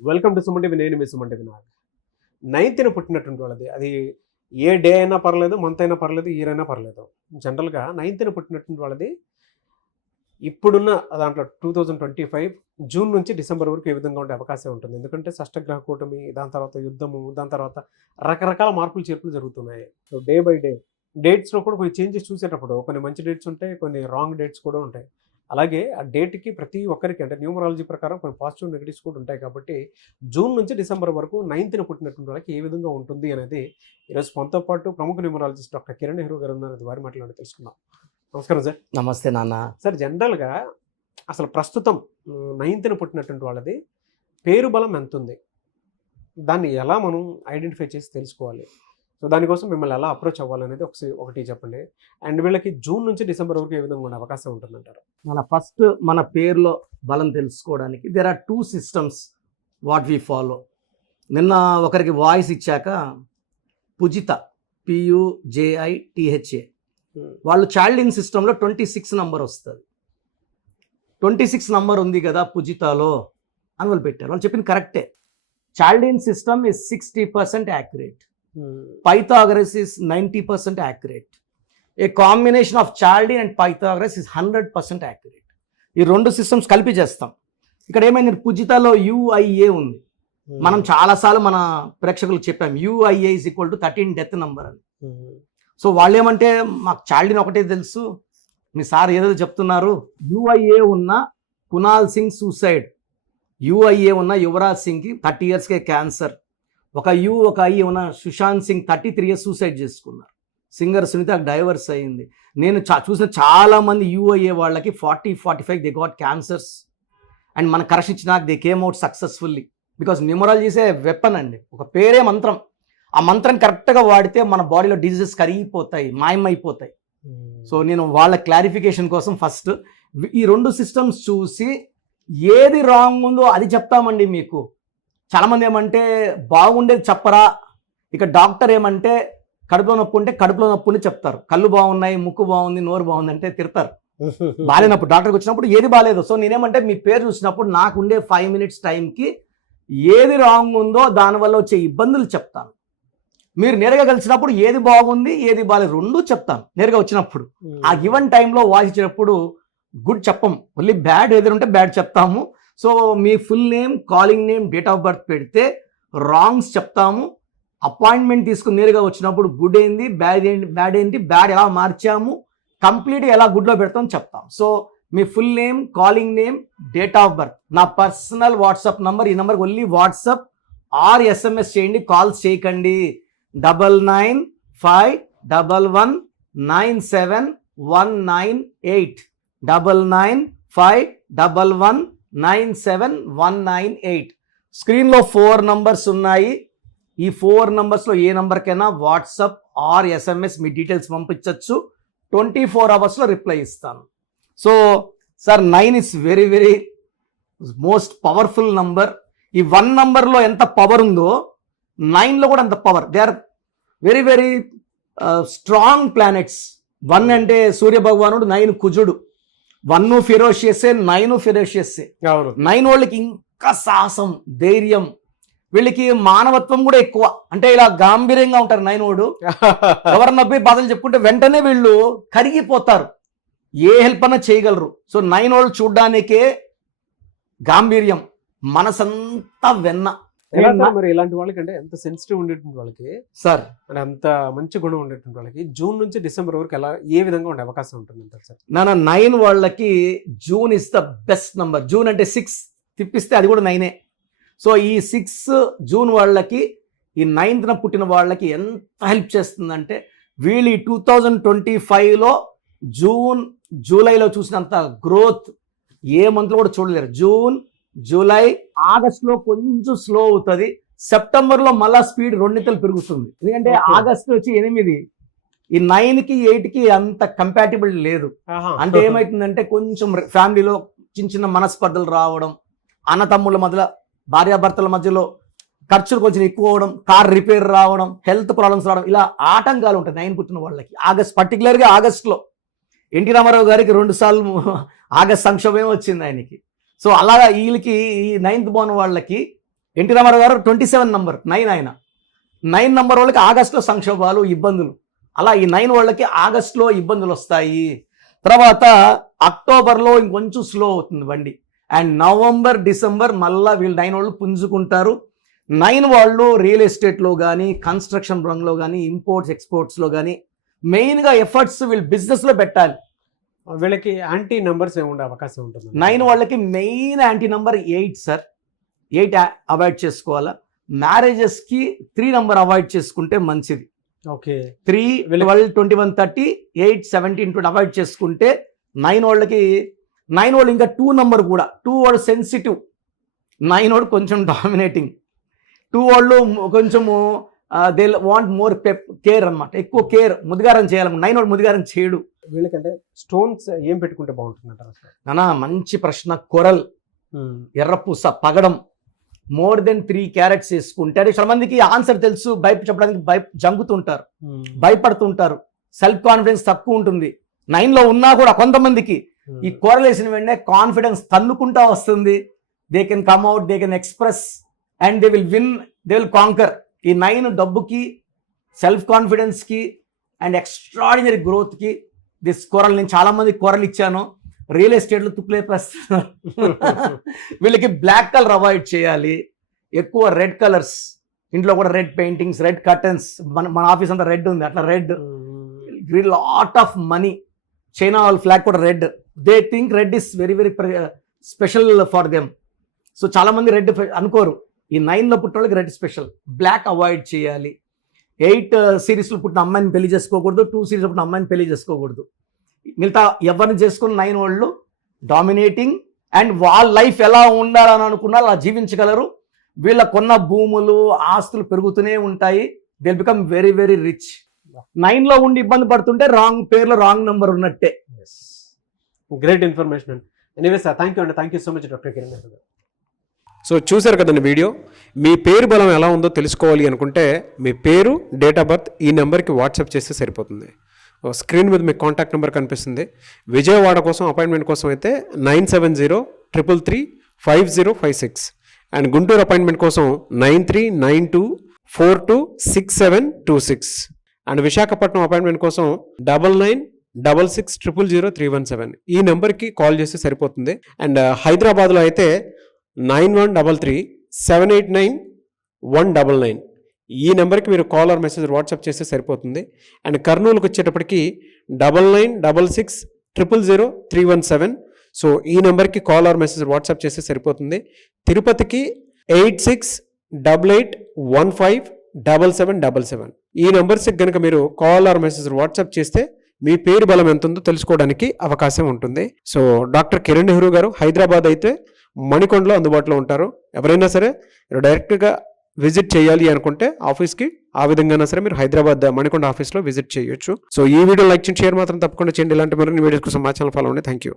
Welcome to Suman TV. నేను మీ Suman TV. 9th పుట్టినటువంటి వాళ్ళది, అది ఏ డే అయినా పర్లేదు, మంత్ అయినా పర్లేదు, ఇయర్ అయినా పర్లేదు. జనరల్గా 9th పుట్టినటువంటి వాళ్ళది ఇప్పుడున్న దాంట్లో 2025 జూన్ నుంచి డిసెంబర్ వరకు ఏ విధంగా ఉండే అవకాశం ఉంటుంది. ఎందుకంటే షష్టగ్రహ కూటమి, దాని తర్వాత యుద్ధము, దాని తర్వాత రకరకాల మార్పులు చేర్పులు జరుగుతున్నాయి. సో డే బై డే డేట్స్లో కూడా కొన్ని చేంజెస్ చూసేటప్పుడు కొన్ని మంచి డేట్స్ ఉంటాయి, కొన్ని రాంగ్ డేట్స్ కూడా ఉంటాయి. అలాగే ఆ డేట్కి ప్రతి ఒక్కరికి అంటే న్యూమరాలజీ ప్రకారం కొన్ని పాజిటివ్ నెగిటివ్స్ కూడా ఉంటాయి. కాబట్టి జూన్ నుంచి డిసెంబర్ వరకు 9th పుట్టినటువంటి వాళ్ళకి ఏ విధంగా ఉంటుంది అనేది ఈరోజు మనతో పాటు ప్రముఖ న్యూమరాలజిస్ట్ డాక్టర్ కిరణ్ నెహ్రూ గారు ఉన్నారు. వారి మాట్లాడి తెలుసుకుందాం. నమస్కారం సార్. నమస్తే నాన్న. సార్, జనరల్గా అసలు ప్రస్తుతం 9th పుట్టినటువంటి వాళ్ళది పేరు బలం ఎంత ఉంది, దాన్ని ఎలా మనం ఐడెంటిఫై చేసి తెలుసుకోవాలి? సో దానికోసం మిమ్మల్ని ఎలా అప్రోచ్ అవ్వాలనేది ఒకటి చెప్పండి. అండ్ వీళ్ళకి జూన్ నుంచి డిసెంబర్ వరకు ఏ విధంగా ఉండే అవకాశం ఉంటుందంటారు? మన ఫస్ట్ మన పేరులో బలం తెలుసుకోవడానికి there are 2 systems what we follow. నిన్న ఒకరికి వాయిస్ ఇచ్చాక పుజిత PUJITHA వాళ్ళు చైల్డ్ ఇన్ సిస్టంలో 26 నంబర్ వస్తుంది. 26 నంబర్ ఉంది కదా పుజితాలో అని వాళ్ళు పెట్టారు. వాళ్ళు చెప్పింది కరెక్టే. Child in system is 60% accurate. Pythagoras is 90% accurate. A combination of Chaldean and Pythagoras is 100% accurate. ఈ 2 systems కలిపి చేస్తాం. ఇక్కడ ఏమైంది, పుజితలో UIA ఉంది. మనం చాలాసార్లు మన ప్రేక్షకులకు చెప్పాం UIA is equal to 13 death number అని. సో వాళ్ళు ఏమంటే మాకు చాల్డిన్ ఒకటే తెలుసు, మీ సార్ ఏదో చెప్తున్నారు. UIA ఉన్న కునాల్ సింగ్ సూసైడ్, UIA ఉన్న యువరాజ్ సింగ్కి 30 yearsకే క్యాన్సర్, ఒక I ఉన్న సుశాంత్ సింగ్ 33 years సూసైడ్ చేసుకున్నారు. సింగర్ సునీత డైవర్స్ అయింది. నేను చూసిన చాలామంది UIA వాళ్ళకి 40-45 దే గాట్ క్యాన్సర్స్. అండ్ మన కరెక్షన్ ఇచ్చినాక they came out successfully. Because న్యూమరాలజీసే వెపన్ అండి, ఒక పేరే మంత్రం. ఆ మంత్రం కరెక్ట్గా వాడితే మన బాడీలో డిజీజెస్ కరిగిపోతాయి, మాయమైపోతాయి. సో నేను వాళ్ళ క్లారిఫికేషన్ కోసం ఫస్ట్ ఈ 2 systems చూసి ఏది రాంగ్ ఉందో అది చెప్తామండి మీకు. చాలామంది ఏమంటే బాగుండేది చెప్పరా, ఇక డాక్టర్ ఏమంటే కడుపులో నొప్పి ఉంటే కడుపులో నొప్పిని చెప్తారు, కళ్ళు బాగున్నాయి, ముక్కు బాగుంది, నోరు బాగుంది అంటే తిడతారు. బాగాలేనప్పుడు డాక్టర్కి వచ్చినప్పుడు ఏది బాగాలేదు. సో నేనేమంటే మీ పేరు చూసినప్పుడు నాకు ఉండే 5 minutes టైంకి ఏది రాంగ్ ఉందో దానివల్ల వచ్చే ఇబ్బందులు చెప్తాను. మీరు నేరుగా కలిసినప్పుడు ఏది బాగుంది ఏది బాగాలేదు 2 చెప్తాను నేరుగా వచ్చినప్పుడు. ఆ గివెన్ టైంలో వాయిస్ ఇచ్చినప్పుడు గుడ్ చెప్పం, ఓన్లీ బ్యాడ్ ఏదైనా ఉంటే బ్యాడ్ చెప్తాము. So me full name, calling name, date of birth పెడితే రాంగ్స్ చెప్తాము. అపాయింట్మెంట్ తీసుకుని నేరుగా వచ్చినప్పుడు గుడ్ ఏంది, బ్యాడ్ ఏంటి, బ్యాడ్ ఎలా మార్చాము, కంప్లీట్గా ఎలా గుడ్లో పెడతాం చెప్తాం. So me full name, calling name, date of birth, నా పర్సనల్ వాట్సాప్ నంబర్, ఈ నెంబర్కి ఓన్లీ వాట్సాప్ ఆర్ SMS చేయండి, కాల్స్ చేయకండి. 9951197198 9951197198. స్క్రీన్లో 4 numbers ఉన్నాయి. ఈ 4 numbers ఏ నెంబర్కైనా వాట్సాప్ ఆర్ SMS మీ డీటెయిల్స్ పంపించవచ్చు. 24 hours రిప్లై ఇస్తాను. So sir 9 is very very most powerful number. ఈ 1 numberలో ఎంత పవర్ ఉందో 9లో కూడా అంత power. They are very very strong planets. 1 అంటే సూర్య భగవానుడు, 9 కుజుడు. 1 ఫెరోషియస్సే, 9 ఫెరోషియస్సే. 9 వాళ్ళకి ఇంకా సాహసం, ధైర్యం, వీళ్ళకి మానవత్వం కూడా ఎక్కువ. అంటే ఇలా గాంభీర్యంగా ఉంటారు 9 వాడు. ఎవరన్నా పోయి బాధలు చెప్పుకుంటే వెంటనే వీళ్ళు కరిగిపోతారు, ఏ హెల్ప్ అన్నా చేయగలరు. సో 9 వాళ్ళు చూడ్డానికే గాంభీర్యం, మనసంతా వెన్న. మరి ఇలాంటి వాళ్ళకి అంటే ఎంత సెన్సిటివ్ ఉండేటువంటి వాళ్ళకి సార్, అంటే అంత మంచి గుణం ఉండేటువంటి వాళ్ళకి జూన్ నుంచి డిసెంబర్ వరకు ఎలా ఏ విధంగా ఉండే అవకాశం ఉంటుంది సార్? 9 వాళ్ళకి June is the best number. June అంటే 6 తిప్పిస్తే అది కూడా 9. సో ఈ 6 జూన్ వాళ్ళకి, ఈ 9th పుట్టిన వాళ్ళకి ఎంత హెల్ప్ చేస్తుందంటే, వీళ్ళు ఈ 2025లో జూన్ జూలైలో చూసినంత గ్రోత్ ఏ మంత్లో కూడా చూడలేరు. జూన్, జూలై, ఆగస్టులో కొంచెం స్లో అవుతుంది. సెప్టెంబర్లో మళ్ళా స్పీడ్ 2 పెరుగుతుంది. ఎందుకంటే ఆగస్టు వచ్చి 8, ఈ 9కి 8కి అంత కంపాటిబుల్ లేదు. అంటే ఏమవుతుందంటే కొంచెం ఫ్యామిలీలో చిన్న మనస్పర్ధలు రావడం, అన్నతమ్ముళ్ళ మధ్యలో, భార్యాభర్తల మధ్యలో ఖర్చులు కొంచెం ఎక్కువ అవడం, కార్ రిపేర్ రావడం, హెల్త్ ప్రాబ్లమ్స్ రావడం, ఇలా ఆటంకాలు ఉంటాయి 9 పుట్టిన వాళ్ళకి. పర్టికులర్గా ఆగస్టులో ఎన్టీ రామారావు గారికి 2 సార్లు ఆగస్ట్ సంక్షోభం వచ్చింది ఆయనకి. సో అలాగా వీళ్ళకి ఈ 9th born వాళ్ళకి ఎన్టీ రామారావు గారు 27 నంబర్ 9 ఆయన 9 నంబర్ వాళ్ళకి ఆగస్టులో సంక్షోభాలు ఇబ్బందులు, అలా ఈ 9 వాళ్ళకి ఆగస్టులో ఇబ్బందులు వస్తాయి. తర్వాత అక్టోబర్లో ఇంకొంచెం స్లో అవుతుంది బండి. అండ్ నవంబర్ డిసెంబర్ మళ్ళా వీళ్ళు 9 వాళ్ళు పుంజుకుంటారు. 9 వాళ్ళు రియల్ ఎస్టేట్లో కానీ కన్స్ట్రక్షన్ రంగంలో కానీ ఇంపోర్ట్స్ ఎక్స్పోర్ట్స్లో కానీ మెయిన్గా ఎఫర్ట్స్ వీళ్ళు బిజినెస్లో పెట్టాలి. వీళ్ళకి యాంటీ నెంబర్స్ ఏముండే అవకాశం ఉంటుంది? 9 వాళ్ళకి main anti number 8 sir. 8 avoid చేసుకోవాలా. మ్యారేజెస్కి 3 నెంబర్ అవాయిడ్ చేసుకుంటే మంచిది. ఓకే, 3, 12, 21, 30, 8, 17, 20 అవాయిడ్ చేసుకుంటే 9 వాళ్ళకి 9 వాళ్ళు ఇంకా 2 నెంబర్ కూడా 2 వాళ్ళు సెన్సిటివ్, 9 వాళ్ళు కొంచెం డామినేటింగ్, 2 వాళ్ళు కొంచెము దే వాంట్ మోర్ కేర్ అన్నమాట, ఎక్కువ కేర్, ముదిగారం చేయాలి. 9 వాడు ముదిగారం చేయడు. వీళ్ళకంటే స్టోన్స్ ఏం పెట్టుకుంటే బాగుంటుందంటారు అసలు? నానా మంచి ప్రశ్న. కొరల్, ఎర్రపూస, పగడం మోర్ దెన్ 3 క్యారెట్స్ వేసుకుంటే, అంటే చాలా మందికి ఆన్సర్ తెలుసు, చెప్పడానికి జంగుతుంటారు, భయపడుతుంటారు, సెల్ఫ్ కాన్ఫిడెన్స్ తక్కువ ఉంటుంది. 9లో ఉన్నా కూడా కొంతమందికి ఈ కూరలు వేసిన వెంటనే కాన్ఫిడెన్స్ తన్నుకుంటా వస్తుంది. They can come out, they can express and they will win, they will canker. ఈ 9 డబ్బుకి, సెల్ఫ్ కాన్ఫిడెన్స్కి అండ్ ఎక్స్ట్రాడినరీ గ్రోత్కి దిస్ కూరలు. నేను చాలా మంది కూరలు ఇచ్చాను, రియల్ ఎస్టేట్లో తుక్కులేపేస్తున్నారు. వీళ్ళకి బ్లాక్ కలర్ అవాయిడ్ చేయాలి, ఎక్కువ రెడ్ కలర్స్, ఇంట్లో కూడా రెడ్ పెయింటింగ్స్, రెడ్ కర్టన్స్, మన ఆఫీస్ అంతా రెడ్ ఉంది, అట్లా red, lot of money. China వాళ్ళ ఫ్లాగ్ కూడా red. They think red is very very special for them. So చాలా మంది రెడ్ అనుకోరు. ఈ 9లో పుట్టిన వాళ్ళకి రెడ్ స్పెషల్. బ్లాక్ అవాయిడ్ చేయాలి. 8 సిరీస్లో పుట్టిన అమ్మాయిని పెళ్లి చేసుకోకూడదు, 2 సిరీస్లో పుట్టిన అమ్మాయిని పెళ్లి చేసుకోకూడదు. మిగతా ఎవరిని చేసుకుని 9 వాళ్ళు డామినేటింగ్ అండ్ వాళ్ళ లైఫ్ ఎలా ఉండాలని అనుకున్నా అలా జీవించగలరు. వీళ్ళకున్న భూములు ఆస్తులు పెరుగుతూనే ఉంటాయి. They become very very rich. 9లో ఉండి ఇబ్బంది పడుతుంటే రాంగ్ పేర్లో రాంగ్ నెంబర్ ఉన్నట్టే. గ్రేట్ ఇన్ఫర్మేషన్ అండి. ఎనీవే సార్, థ్యాంక్ యూ అండి. Thank you so much doctor Kiran garu. So చూశారు కదండి వీడియో. మీ పేరు బలం ఎలా ఉందో తెలుసుకోవాలి అనుకుంటే మీ పేరు, డేట్ ఆఫ్ బర్త్ ఈ నెంబర్కి వాట్సాప్ చేస్తే సరిపోతుంది. స్క్రీన్ మీద మీకు కాంటాక్ట్ నెంబర్ కనిపిస్తుంది. విజయవాడ కోసం అపాయింట్మెంట్ కోసం అయితే 9703335056 అండ్ గుంటూరు అపాయింట్మెంట్ కోసం 9392426726 అండ్ విశాఖపట్నం అపాయింట్మెంట్ కోసం 9966000317 ఈ నెంబర్కి కాల్ చేస్తే సరిపోతుంది. అండ్ హైదరాబాద్లో అయితే 9133789199 ఈ నెంబర్కి మీరు కాల్ ఆర్ మెసేజ్ వాట్సాప్ చేస్తే సరిపోతుంది. అండ్ కర్నూలుకి వచ్చేటప్పటికి 9966000317 సో ఈ నెంబర్కి కాల్ ఆర్ మెసేజ్ వాట్సాప్ చేస్తే సరిపోతుంది. తిరుపతికి 8688157777 ఈ నెంబర్స్కి కనుక మీరు కాల్ ఆర్ మెసేజ్ వాట్సాప్ చేస్తే మీ పేరు బలం ఎంత ఉందో తెలుసుకోవడానికి అవకాశం ఉంటుంది. సో డాక్టర్ కిరణ్ నెహ్రూ గారు హైదరాబాద్ అయితే మణికొండలో అందుబాటులో ఉంటారు. ఎవరైనా సరే డైరెక్ట్గా విజిట్ చేయాలి అనుకుంటే ఆఫీస్కి, ఆ విధంగా సరే మీరు హైదరాబాద్ మణికొండ ఆఫీస్లో విజిట్ చేయొచ్చు. సో ఈ వీడియో లైక్ చేయండి, షేర్ మాత్రం తప్పకుండా చేయండి. ఇలాంటి మరిన్ని వీడియోస్ కోసం మా ఛానల్ ఫాలో అవ్వండి. Thank you.